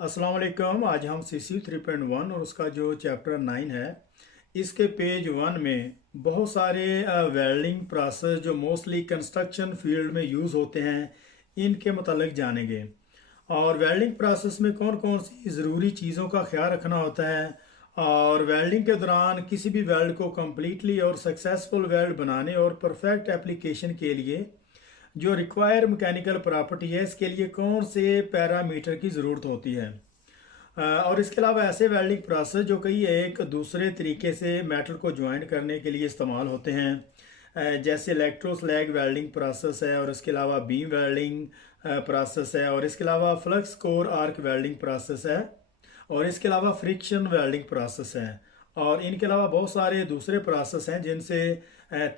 अस्सलाम वालेकुम। आज हम CC 3.1 और उसका जो चैप्टर 9 है, इसके पेज 1 में बहुत सारे वेल्डिंग प्रोसेस जो मोस्टली कंस्ट्रक्शन फील्ड में यूज़ होते हैं, इनके मतलब जानेंगे। और वेल्डिंग प्रोसेस में कौन कौन सी ज़रूरी चीज़ों का ख्याल रखना होता है, और वेल्डिंग के दौरान किसी भी वेल्ड को कम्प्लीटली और सक्सेसफुल वेल्ड बनाने और परफेक्ट एप्लीकेशन के लिए जो रिक्वायर मैकेनिकल प्रॉपर्टी है, इसके लिए कौन से पैरामीटर की ज़रूरत होती है। और इसके अलावा ऐसे वेल्डिंग प्रोसेस जो कई एक दूसरे तरीके से मेटल को ज्वाइन करने के लिए इस्तेमाल होते हैं, जैसे इलेक्ट्रोस्लैग वेल्डिंग प्रोसेस है, और इसके अलावा बीम वेल्डिंग प्रोसेस है, और इसके अलावा flux core arc welding process है, और इसके अलावा फ्रिक्शन वेल्डिंग प्रोसेस है। और इनके अलावा बहुत सारे दूसरे प्रोसेस हैं जिनसे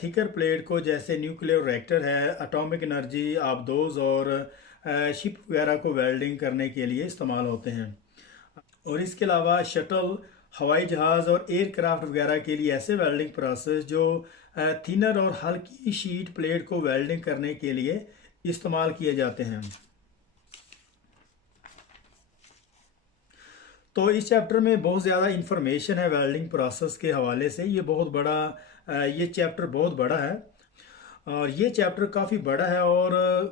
थिकर प्लेट को, जैसे न्यूक्लियर रिएक्टर है, एटॉमिक एनर्जी आबदोज और शिप वगैरह को वेल्डिंग करने के लिए इस्तेमाल होते हैं। और इसके अलावा शटल, हवाई जहाज़ और एयरक्राफ्ट वगैरह के लिए ऐसे वेल्डिंग प्रोसेस जो थिनर और हल्की शीट प्लेट को वेल्डिंग करने के लिए इस्तेमाल किए जाते हैं। तो इस चैप्टर में बहुत ज़्यादा इंफॉर्मेशन है वेल्डिंग प्रोसेस के हवाले से। ये बहुत बड़ा ये चैप्टर बहुत बड़ा है, और ये चैप्टर काफ़ी बड़ा है और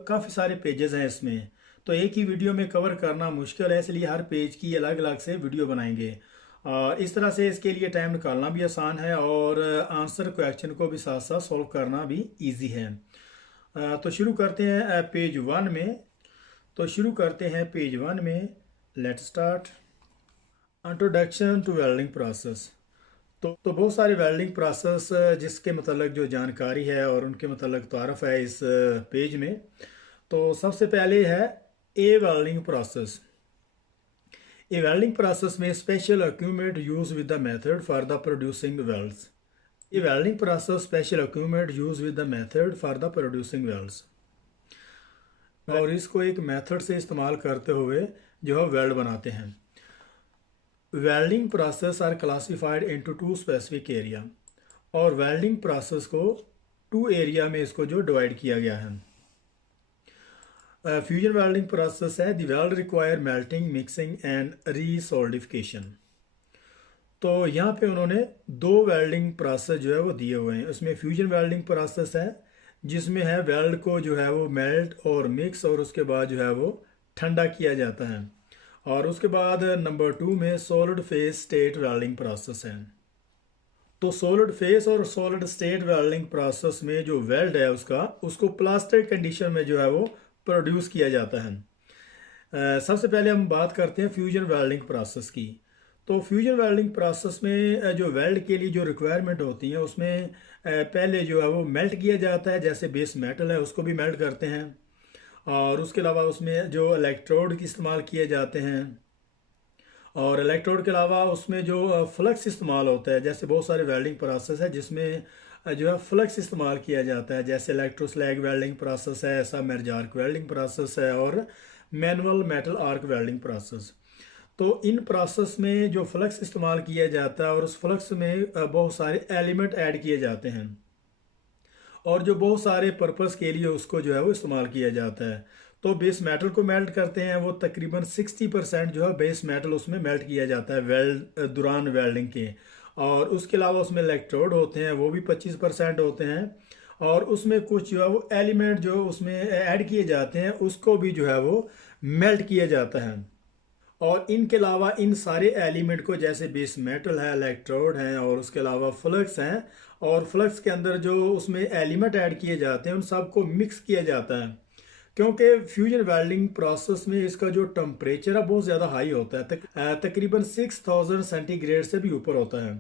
काफ़ी सारे पेजेस हैं इसमें। तो एक ही वीडियो में कवर करना मुश्किल है, इसलिए हर पेज की अलग अलग से वीडियो बनाएंगे। और इस तरह से इसके लिए टाइम निकालना भी आसान है, और आंसर क्वेश्चन को भी साथ साथ सॉल्व करना भी इजी है। तो शुरू करते हैं पेज 1 में। तो शुरू करते हैं पेज 1 में। Let's start. Introduction to welding process. तो बहुत सारे वेल्डिंग प्रोसेस जिसके मतलब जो जानकारी है और उनके मतलब तारफ़ है इस पेज में। तो सबसे पहले है ए वेल्डिंग प्रोसेस। ए वेल्डिंग प्रोसेस में special equipment use with the method for the producing welds. A welding process special equipment use with the method for the producing welds, और इसको एक मेथड से इस्तेमाल करते हुए जो है वेल्ड बनाते हैं। Welding process are classified into two specific area, और वेल्डिंग प्रोसेस को टू एरिया में इसको जो डिवाइड किया गया है। फ्यूजन वेल्डिंग प्रोसेस है, the weld require melting, mixing and resolidification. तो यहाँ पे उन्होंने दो वेल्डिंग प्रोसेस जो है वो दिए हुए हैं। उसमें फ्यूजन वेल्डिंग प्रोसेस है जिसमें है वेल्ड को जो है वो मेल्ट और मिक्स और उसके बाद जो है वो ठंडा किया जाता है। और उसके बाद नंबर 2 में solid phase state welding process है। तो सॉलिड फेस और सॉलिड स्टेट वेल्डिंग प्रोसेस में जो वेल्ड है उसको प्लास्टिक कंडीशन में जो है वो प्रोड्यूस किया जाता है। सबसे पहले हम बात करते हैं फ्यूजन वेल्डिंग प्रोसेस की। तो फ्यूजन वेल्डिंग प्रोसेस में जो वेल्ड के लिए जो रिक्वायरमेंट होती है उसमें पहले जो है वो मेल्ट किया जाता है, जैसे बेस मेटल है उसको भी मेल्ट करते हैं। और उसके अलावा उसमें जो इलेक्ट्रोड इस्तेमाल किए जाते हैं, और इलेक्ट्रोड के अलावा उसमें जो फ्लक्स इस्तेमाल होता है, जैसे बहुत सारे वेल्डिंग प्रोसेस है जिसमें जो है फ्लक्स इस्तेमाल किया जाता है, जैसे इलेक्ट्रोस्लैग वेल्डिंग प्रोसेस है, ऐसा मेर्ज आर्क वेल्डिंग प्रोसेस है, और manual metal arc welding process. तो इन प्रोसेस में जो फ्लक्स इस्तेमाल किया जाता है और उस फ्लक्स में बहुत सारे एलिमेंट ऐड किए जाते हैं, और जो बहुत सारे पर्पस के लिए उसको जो है वो इस्तेमाल किया जाता है। तो बेस मेटल को मेल्ट करते हैं, वो तकरीबन 60% जो है बेस मेटल उसमें मेल्ट किया जाता है वेल्ड दौरान वेल्डिंग के। और उसके अलावा उसमें इलेक्ट्रोड होते हैं, वो भी 25% होते हैं। और उसमें कुछ जो है वो एलिमेंट जो उसमें ऐड किए जाते हैं उसको भी जो है वो मेल्ट किया जाता है। और इनके अलावा इन सारे एलिमेंट को, जैसे बेस मेटल है, इलेक्ट्रोड है, और उसके अलावा फ्लक्स हैं, और फ्लक्स के अंदर जो उसमें एलिमेंट ऐड किए जाते हैं उन सबको मिक्स किया जाता है। क्योंकि फ्यूजन वेल्डिंग प्रोसेस में इसका जो टेम्परेचर है बहुत ज़्यादा हाई होता है, तकरीबन 6000 सेंटीग्रेड से भी ऊपर होता है।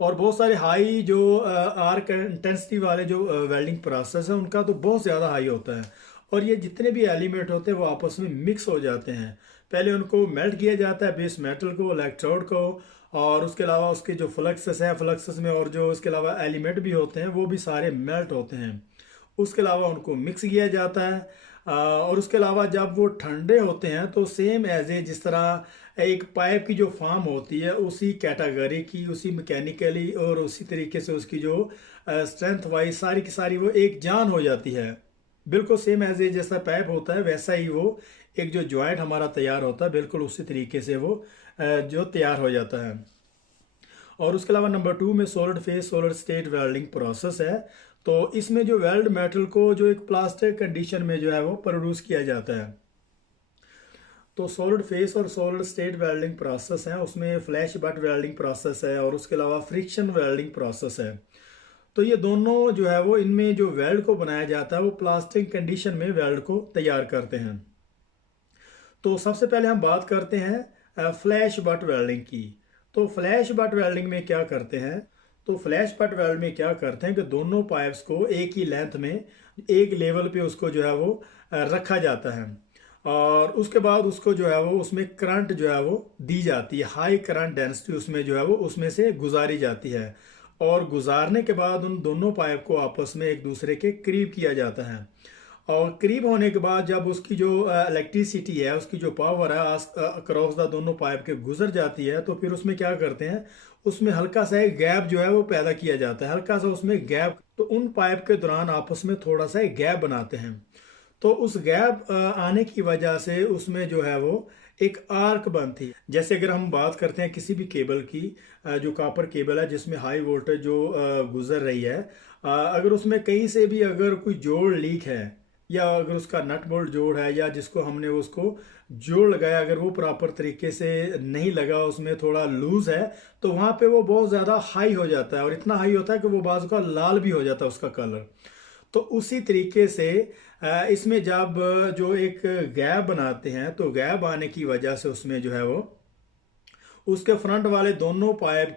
और बहुत सारे हाई जो आर्क इंटेंसिटी वाले जो वेल्डिंग प्रोसेस है उनका तो बहुत ज़्यादा हाई होता है, और ये जितने भी एलिमेंट होते हैं वो आपस में मिक्स हो जाते हैं। पहले उनको मेल्ट किया जाता है, बेस मेटल को, इलेक्ट्रोड को, और उसके अलावा उसके जो फ्लक्सेस हैं, फ्लक्सेस में और जो उसके अलावा एलिमेंट भी होते हैं वो भी सारे मेल्ट होते हैं। उसके अलावा उनको मिक्स किया जाता है। और उसके अलावा जब वो ठंडे होते हैं तो सेम एज ए जिस तरह एक पाइप की जो फॉर्म होती है उसी कैटेगरी की, उसी मैकेनिकली और उसी तरीके से उसकी जो स्ट्रेंथ वाइज सारी की सारी वो एक जान हो जाती है। बिल्कुल सेम एज ए जैसा पाइप होता है वैसा ही वो एक जो जॉइंट हमारा तैयार होता है बिल्कुल उसी तरीके से वो जो तैयार हो जाता है। और उसके अलावा नंबर 2 में solid phase solid state welding process है। तो इसमें जो वेल्ड मेटल को जो एक प्लास्टिक कंडीशन में जो है वो प्रोड्यूस किया जाता है। तो सॉलिड फेस और सॉलिड स्टेट वेल्डिंग प्रोसेस है, उसमें फ्लैश बट वेल्डिंग प्रोसेस है और उसके अलावा फ्रिक्शन वेल्डिंग प्रोसेस है। तो ये दोनों जो है वो इनमें जो वेल्ड को बनाया जाता है वो प्लास्टिक कंडीशन में वेल्ड को तैयार करते हैं। तो सबसे पहले हम बात करते हैं फ्लैश बट वेल्डिंग की। तो फ्लैश बट वेल्डिंग में क्या करते हैं, तो फ्लैश बट वेल्ड में क्या करते हैं कि दोनों पाइप्स को एक ही लेंथ में एक लेवल पे उसको जो है वो रखा जाता है और उसके बाद उसको जो है वो उसमें करंट जो है वो दी जाती है, हाई करंट डेंसिटी उसमें जो है वो उसमें से गुजारी जाती है और गुजारने के बाद उन दोनों पाइप को आपस में एक दूसरे के करीब किया जाता है। और करीब होने के बाद जब उसकी जो इलेक्ट्रिसिटी है, उसकी जो पावर है अक्रॉस द दोनों पाइप के गुजर जाती है, तो फिर उसमें क्या करते हैं, उसमें हल्का सा एक गैप जो है वो पैदा किया जाता है, हल्का सा उसमें गैप। तो उन पाइप के दौरान आपस में थोड़ा सा एक गैप बनाते हैं। तो उस गैप आने की वजह से उसमें जो है वो एक आर्क बनती है। जैसे अगर हम बात करते हैं किसी भी केबल की, जो कॉपर केबल है जिसमें हाई वोल्टेज जो गुजर रही है, अगर उसमें कहीं से भी अगर कोई जोड़ लीक है या अगर उसका नट बोल्ट जोड़ है या जिसको हमने उसको जोड़ लगाया अगर वो प्रॉपर तरीके से नहीं लगा, उसमें थोड़ा लूज है, तो वहाँ पे वो बहुत ज़्यादा हाई हो जाता है और इतना हाई होता है कि वो बाजू का लाल भी हो जाता है उसका कलर। तो उसी तरीके से इसमें जब जो एक गैप बनाते हैं तो गैप आने की वजह से उसमें जो है वो उसके फ्रंट वाले दोनों पाइप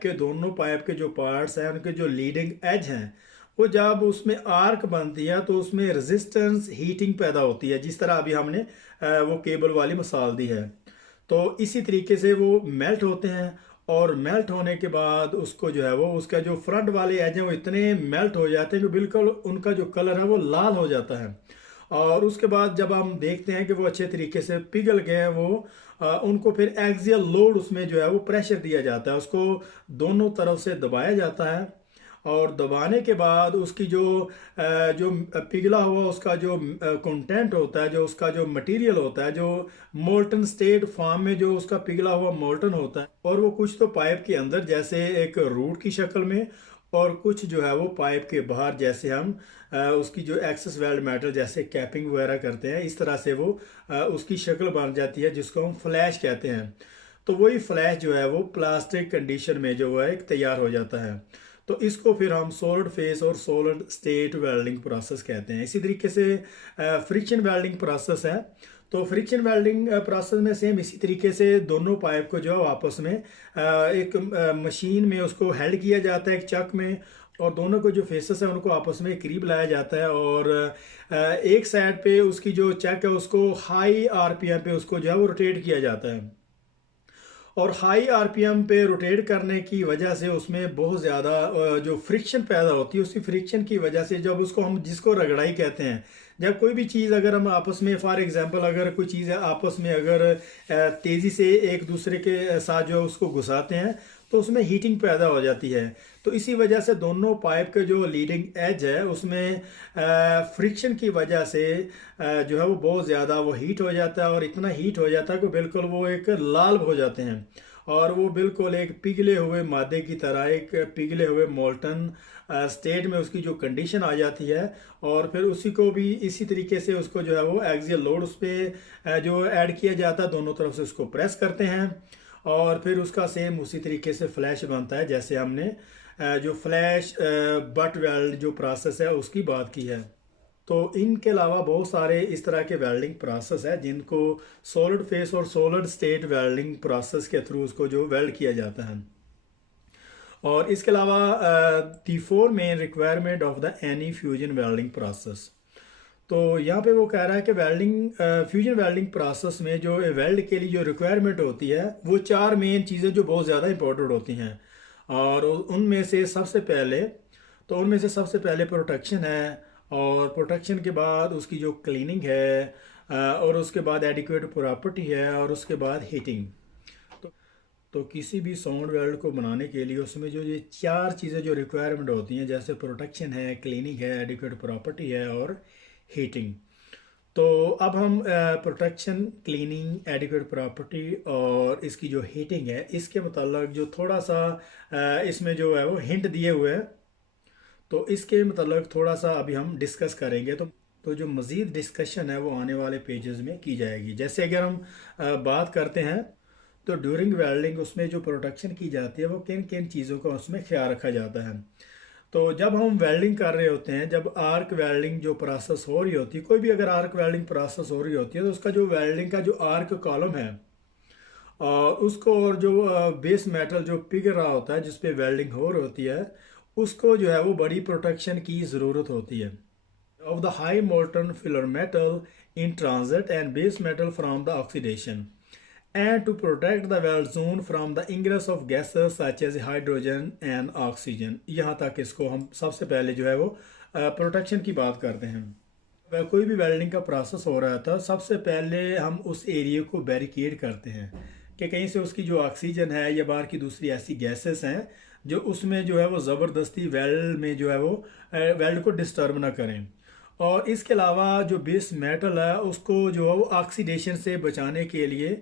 के जो पार्ट्स हैं उनके जो लीडिंग एज हैं, वो जब उसमें आर्क बनती है तो उसमें रेजिस्टेंस हीटिंग पैदा होती है, जिस तरह अभी हमने वो केबल वाली मिसाल दी है। तो इसी तरीके से वो मेल्ट होते हैं और मेल्ट होने के बाद उसको जो है वो उसका जो फ्रंट वाले एज हैं वो इतने मेल्ट हो जाते हैं कि बिल्कुल उनका जो कलर है वो लाल हो जाता है। और उसके बाद जब हम देखते हैं कि वो अच्छे तरीके से पिघल गए हैं वो उनको फिर एक्सियल लोड उसमें जो है वो प्रेशर दिया जाता है, उसको दोनों तरफ से दबाया जाता है और दबाने के बाद उसकी जो पिघला हुआ उसका जो कंटेंट होता है, जो उसका जो मटेरियल होता है, जो मोल्टन स्टेट फॉर्म में जो उसका पिघला हुआ मोल्टन होता है, और वो कुछ तो पाइप के अंदर जैसे एक रूट की शक्ल में और कुछ जो है वो पाइप के बाहर जैसे हम उसकी जो एक्सेस वेल्ड मेटल जैसे कैपिंग वगैरह करते हैं, इस तरह से वो उसकी शक्ल बन जाती है जिसको हम फ्लैश कहते हैं। तो वही फ्लैश जो है वो प्लास्टिक कंडीशन में जो है एक तैयार हो जाता है। तो इसको फिर हम सॉलिड फेस और सॉलिड स्टेट वेल्डिंग प्रोसेस कहते हैं। इसी तरीके से फ्रिक्शन वेल्डिंग प्रोसेस है। तो फ्रिक्शन वेल्डिंग प्रोसेस में सेम इसी तरीके से दोनों पाइप को जो है आपस में एक मशीन में उसको हेल्ड किया जाता है एक चक में, और दोनों को जो फेसेस है उनको आपस में करीब लाया जाता है और एक साइड पे उसकी जो चक है उसको हाई आरपीएम पे उसको जो है वो रोटेट किया जाता है। और हाई आरपीएम पे रोटेट करने की वजह से उसमें बहुत ज़्यादा जो फ्रिक्शन पैदा होती है, उसी फ्रिक्शन की वजह से जब उसको हम जिसको रगड़ाई कहते हैं, जब कोई भी चीज़ अगर हम आपस में फॉर एग्जांपल अगर कोई चीज़ आपस में अगर तेज़ी से एक दूसरे के साथ जो उसको घुसाते हैं तो उसमें हीटिंग पैदा हो जाती है। तो इसी वजह से दोनों पाइप के जो लीडिंग एज है उसमें फ्रिक्शन की वजह से जो है वो बहुत ज़्यादा वो हीट हो जाता है और इतना हीट हो जाता है कि बिल्कुल वो एक लाल हो जाते हैं और वो बिल्कुल एक पिघले हुए मादे की तरह एक पिघले हुए मोल्टन स्टेट में उसकी जो कंडीशन आ जाती है। और फिर उसी को भी इसी तरीके से उसको जो है वो एक्सियल लोड उस पर जो ऐड किया जाता है, दोनों तरफ से उसको प्रेस करते हैं और फिर उसका सेम उसी तरीके से फ्लैश बनता है जैसे हमने जो फ्लैश बट वेल्ड जो प्रोसेस है उसकी बात की है। तो इनके अलावा बहुत सारे इस तरह के वेल्डिंग प्रोसेस है जिनको सॉलिड फेस और सॉलिड स्टेट वेल्डिंग प्रोसेस के थ्रू उसको जो वेल्ड किया जाता है। और इसके अलावा the four main requirement of the any fusion welding process. तो यहाँ पे वो कह रहा है कि वेल्डिंग फ्यूजन वेल्डिंग प्रोसेस में जो वेल्ड के लिए जो रिक्वायरमेंट होती है वो चार मेन चीज़ें जो बहुत ज़्यादा इंपॉर्टेंट होती हैं और उनमें से सबसे पहले प्रोटेक्शन है और प्रोटेक्शन के बाद उसकी जो क्लीनिंग है और उसके बाद एडिक्वेट प्रॉपर्टी है और उसके बाद हीटिंग। तो किसी भी साउंड वेल्ड को बनाने के लिए उसमें जो ये चार चीज़ें जो रिक्वायरमेंट होती हैं जैसे प्रोटेक्शन है, क्लीनिंग है, एडिक्वेट प्रॉपर्टी है और हीटिंग। तो अब हम प्रोटेक्शन, क्लीनिंग, एडिक्वेट प्रॉपर्टी और इसकी जो हीटिंग है इसके मतलब जो थोड़ा सा इसमें जो है वो हिंट दिए हुए हैं, तो इसके मतलब थोड़ा सा अभी हम डिस्कस करेंगे। तो जो मज़ीद डिस्कशन है वो आने वाले पेजेस में की जाएगी। जैसे अगर हम बात करते हैं तो ड्यूरिंग वेल्डिंग उसमें जो प्रोटेक्शन की जाती है वो किन किन चीज़ों का उसमें ख्याल रखा जाता है। तो जब हम वेल्डिंग कर रहे होते हैं, जब आर्क वेल्डिंग जो प्रोसेस हो रही होती है, कोई भी अगर आर्क वेल्डिंग प्रोसेस हो रही होती है तो उसका जो वेल्डिंग का जो आर्क कॉलम है और उसको और जो बेस मेटल जो पिघल रहा होता है जिस पे वेल्डिंग हो रही होती है उसको जो है वो बड़ी प्रोटेक्शन की ज़रूरत होती है। Of the high molten filler metal in transit and base metal from the oxidation and to protect the weld zone from the ingress of gases such as hydrogen and oxygen। यहाँ तक इसको हम सबसे पहले जो है वो प्रोटेक्शन की बात करते हैं। कोई भी वेल्डिंग का प्रोसेस हो रहा था सबसे पहले हम उस एरिया को बैरिकेड करते हैं कि कहीं से उसकी जो ऑक्सीजन है या बाहर की दूसरी ऐसी गैसेस हैं जो उसमें जो है वो ज़बरदस्ती वेल्ड में जो है वो वेल्ड को डिस्टर्ब ना करें। और इसके अलावा जो बेस मेटल है उसको जो है वो ऑक्सीडेशन से बचाने के लिए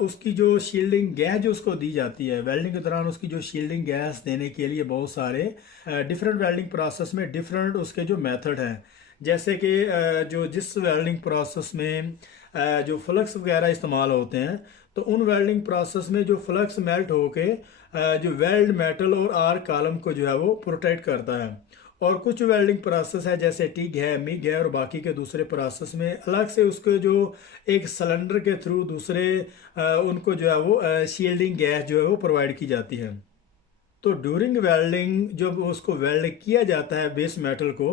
उसकी जो शील्डिंग गैस जो उसको दी जाती है वेल्डिंग के दौरान, उसकी जो शील्डिंग गैस देने के लिए बहुत सारे डिफरेंट वेल्डिंग प्रोसेस में डिफरेंट उसके जो मेथड हैं। जैसे कि जो जिस वेल्डिंग प्रोसेस में जो फ्लक्स वगैरह इस्तेमाल होते हैं तो उन वेल्डिंग प्रोसेस में जो फ्लक्स मेल्ट होके जो वेल्ड मेटल और आर्क कॉलम को जो है वो प्रोटेक्ट करता है। और कुछ वेल्डिंग प्रोसेस है जैसे टिग है, मिग है और बाकी के दूसरे प्रोसेस में अलग से उसको जो एक सिलेंडर के थ्रू दूसरे उनको जो है वो शील्डिंग गैस जो है वो प्रोवाइड की जाती है। तो ड्यूरिंग वेल्डिंग जब उसको वेल्ड किया जाता है बेस मेटल को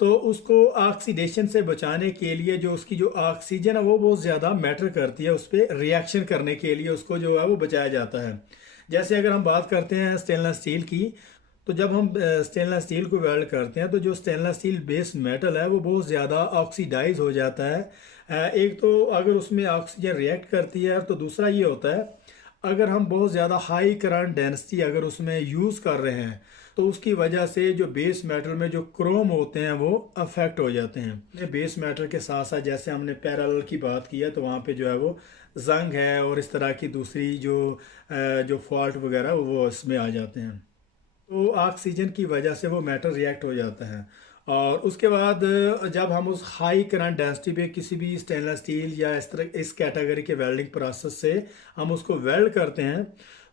तो उसको ऑक्सीडेशन से बचाने के लिए जो उसकी जो ऑक्सीजन है वो बहुत ज़्यादा मैटर करती है, उस पर रिएक्शन करने के लिए उसको जो है वो बचाया जाता है। जैसे अगर हम बात करते हैं स्टेनलेस स्टील की, तो जब हम स्टेनलेस स्टील को वेल्ड करते हैं तो जो स्टेनलेस स्टील बेस मेटल है वो बहुत ज़्यादा ऑक्सीडाइज हो जाता है। एक तो अगर उसमें ऑक्सीजन रिएक्ट करती है तो दूसरा ये होता है अगर हम बहुत ज़्यादा हाई करंट डेंसिटी अगर उसमें यूज़ कर रहे हैं तो उसकी वजह से जो बेस मेटल में जो क्रोम होते हैं वो अफेक्ट हो जाते हैं। ये बेस मेटल के साथ साथ जैसे हमने पैरेलल की बात की है तो वहाँ पे जो है वो जंग है और इस तरह की दूसरी जो फॉल्ट वगैरह वो इसमें आ जाते हैं। तो ऑक्सीजन की वजह से वो मेटल रिएक्ट हो जाता है। और उसके बाद जब हम उस हाई करंट डेंसिटी पे किसी भी स्टेनलेस स्टील या इस तरह इस कैटेगरी के वेल्डिंग प्रोसेस से हम उसको वेल्ड करते हैं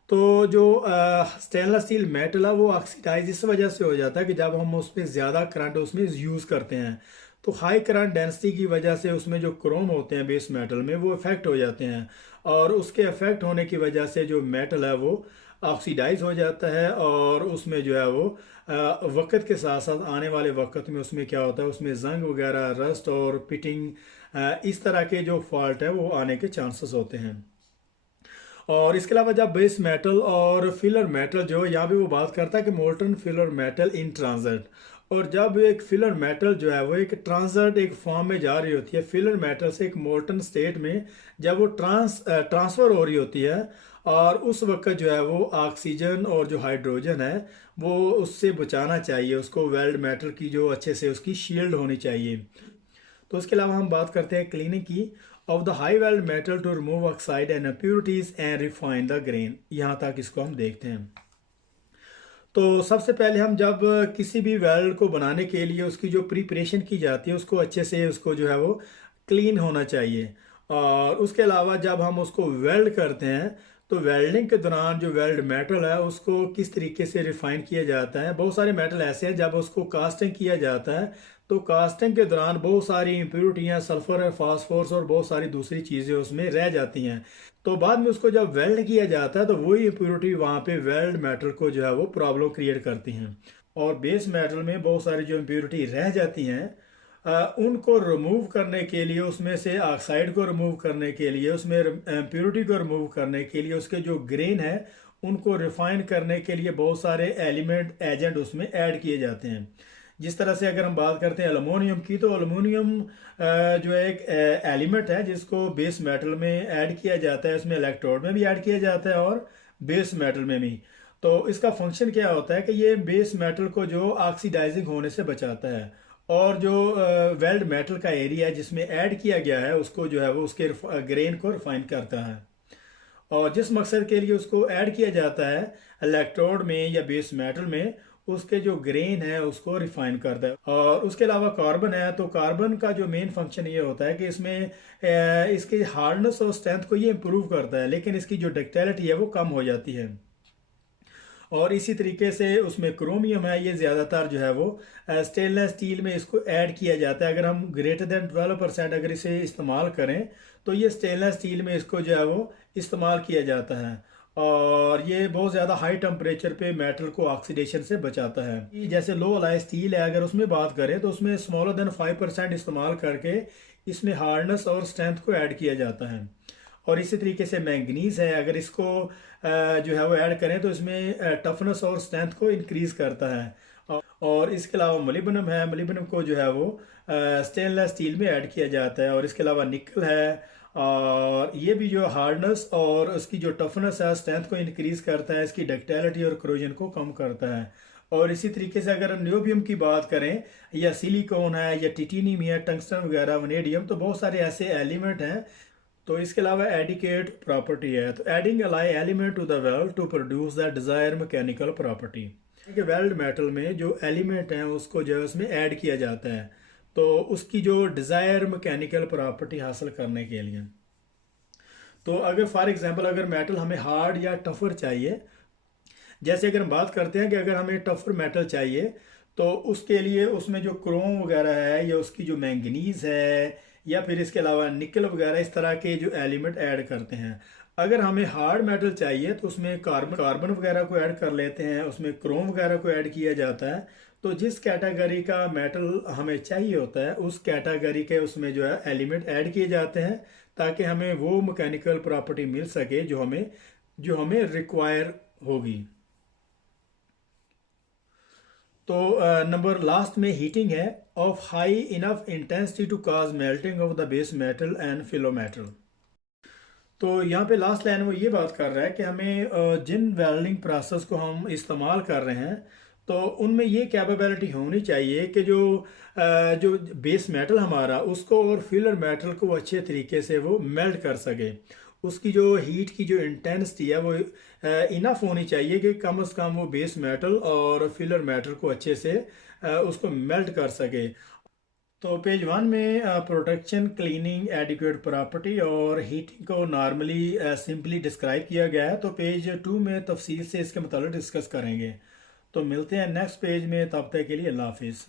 तो जो स्टेनलेस स्टील मेटल है वो ऑक्सीडाइज इस वजह से हो जाता है कि जब हम उस पर ज़्यादा करंट उसमें यूज़ करते हैं तो हाई करंट डेंसिटी की वजह से उसमें जो क्रोम होते हैं बेस मेटल में वो इफेक्ट हो जाते हैं और उसके इफेक्ट होने की वजह से जो मेटल है वो ऑक्सीडाइज हो जाता है और उसमें जो है वो वक्त के साथ साथ आने वाले वक्त में उसमें क्या होता है उसमें जंग वगैरह, रस्ट और पिटिंग इस तरह के जो फॉल्ट है वो आने के चांसेस होते हैं। और इसके अलावा जब बेस मेटल और फिलर मेटल जो यहाँ पे वो बात करता है कि molten filler metal in transit, और जब एक फिलर मेटल जो है वो एक ट्रांजिट एक फॉर्म में जा रही होती है फिलर मेटल से एक मोल्टन स्टेट में, जब वो ट्रांसफ़र हो रही होती है और उस वक्त जो है वो ऑक्सीजन और जो हाइड्रोजन है वो उससे बचाना चाहिए उसको, वेल्ड मेटल की जो अच्छे से उसकी शील्ड होनी चाहिए। तो उसके अलावा हम बात करते हैं क्लीनिंग की। Of the high weld metal to remove oxide and impurities and refine the grain, यहाँ तक इसको हम देखते हैं। तो सबसे पहले हम जब किसी भी वेल्ड को बनाने के लिए उसकी जो प्रिपरेशन की जाती है उसको अच्छे से उसको जो है वो क्लीन होना चाहिए। और उसके अलावा जब हम उसको वेल्ड करते हैं तो वेल्डिंग के दौरान जो वेल्ड मेटल है उसको किस तरीके से रिफाइन किया जाता है। बहुत सारे मेटल ऐसे हैं जब उसको कास्टिंग किया जाता है तो कास्टिंग के दौरान बहुत सारी इम्प्योरिटियाँ, सल्फर है, फास्फोरस और बहुत सारी दूसरी चीज़ें उसमें रह जाती हैं। तो बाद में उसको जब वेल्ड किया जाता है तो वही इम्प्योरिटी वहाँ पे वेल्ड मेटल को जो है वो प्रॉब्लम क्रिएट करती हैं। और बेस मेटल में बहुत सारी जो इम्प्योरिटी रह जाती हैं उनको रिमूव करने के लिए, उसमें से ऑक्साइड को रिमूव करने के लिए, उसमें इम्प्योरिटी को रिमूव करने के लिए, उसके जो ग्रेन है उनको रिफाइन करने के लिए बहुत सारे एलिमेंट एजेंट उसमें ऐड किए जाते हैं। जिस तरह से अगर हम बात करते हैं एलुमिनियम की, तो एलुमिनियम जो है एक एलिमेंट है जिसको बेस मेटल में ऐड किया जाता है, उसमें इलेक्ट्रोड में भी ऐड किया जाता है और बेस मेटल में भी। तो इसका फंक्शन क्या होता है कि ये बेस मेटल को जो ऑक्सीडाइजिंग होने से बचाता है और जो वेल्ड मेटल का एरिया जिसमें ऐड किया गया है उसको जो है वो उसके ग्रेन को रिफाइन करता है। और जिस मकसद के लिए उसको ऐड किया जाता है इलेक्ट्रोड में या बेस मेटल में, उसके जो ग्रेन है उसको रिफाइन करता है। और उसके अलावा कार्बन है, तो कार्बन का जो मेन फंक्शन ये होता है कि इसमें इसके हार्डनेस और स्ट्रेंथ को ये इम्प्रूव करता है, लेकिन इसकी जो डक्टिलिटी है वो कम हो जाती है। और इसी तरीके से उसमें क्रोमियम है, ये ज़्यादातर जो है वो स्टेनलेस स्टील में इसको ऐड किया जाता है। अगर हम ग्रेटर देन 12% अगर इसे इस्तेमाल करें तो ये स्टेनलेस स्टील में इसको जो है वो इस्तेमाल किया जाता है। और ये बहुत ज़्यादा हाई टेम्परेचर पे मेटल को ऑक्सीडेशन से बचाता है। जैसे लो अलाइ स्टील है, अगर उसमें बात करें तो उसमें स्मॉलर देन 5% इस्तेमाल करके इसमें हार्डनेस और स्ट्रेंथ को ऐड किया जाता है। और इसी तरीके से मैंगनीज है, अगर इसको जो है वो ऐड करें तो इसमें टफनेस और स्ट्रेंथ को इंक्रीज करता है। और इसके अलावा मोलिब्डेनम है, मोलिब्डेनम को जो है वो स्टेनलेस स्टील में ऐड किया जाता है। और इसके अलावा निकल है, और ये भी जो हार्डनेस और उसकी जो टफनेस है स्ट्रेंथ को इंक्रीज करता है, इसकी डक्टिलिटी और क्रोजन को कम करता है। और इसी तरीके से अगर नियोबियम की बात करें या सिलिकॉन है या टिटेनियम है, टंगस्टन वगैरह, वनेडियम, तो बहुत सारे ऐसे एलिमेंट हैं। तो इसके अलावा एडिकेट प्रॉपर्टी है, तो adding alloy element to the weld to produce the desire mechanical property. Weld metal में जो एलिमेंट हैं उसको जो है उसमें ऐड किया जाता है, तो उसकी जो डिजायर मैकेनिकल प्रॉपर्टी हासिल करने के लिए। तो अगर फॉर एग्जांपल अगर मेटल हमें हार्ड या टफर चाहिए, जैसे अगर हम बात करते हैं कि अगर हमें टफर मेटल चाहिए तो उसके लिए उसमें जो क्रोम वगैरह है या उसकी जो मैंगनीज है या फिर इसके अलावा निकल वगैरह इस तरह के जो एलिमेंट ऐड करते हैं। अगर हमें हार्ड मेटल चाहिए तो उसमें कार्बन वगैरह को ऐड कर लेते हैं, उसमें क्रोम वगैरह को ऐड किया जाता है। तो जिस कैटेगरी का मेटल हमें चाहिए होता है उस कैटेगरी के उसमें जो है एलिमेंट ऐड किए जाते हैं, ताकि हमें वो मैकेनिकल प्रॉपर्टी मिल सके जो हमें रिक्वायर होगी। तो नंबर लास्ट में हीटिंग है, of high enough intensity to cause melting of the base metal and filler metal. तो यहाँ पे लास्ट लाइन वो ये बात कर रहा है कि हमें जिन वेल्डिंग प्रोसेस को हम इस्तेमाल कर रहे हैं तो उनमें ये कैपेबिलिटी होनी चाहिए कि जो बेस मेटल हमारा उसको और फिलर मेटल को अच्छे तरीके से वो मेल्ट कर सके। उसकी जो हीट की जो इंटेंसिटी है वो इनफ होनी चाहिए कि कम से कम वो बेस मेटल और फिलर मेटल को अच्छे से उसको मेल्ट कर सके। तो पेज 1 में प्रोटेक्शन, क्लीनिंग, एडिक्वेट प्रॉपर्टी और हीटिंग को नॉर्मली सिंपली डिस्क्राइब किया गया है। तो पेज 2 में तफसील से इसके मतलब डिस्कस करेंगे। तो मिलते हैं नेक्स्ट पेज में, तब तक के लिए अल्लाह हाफिज़।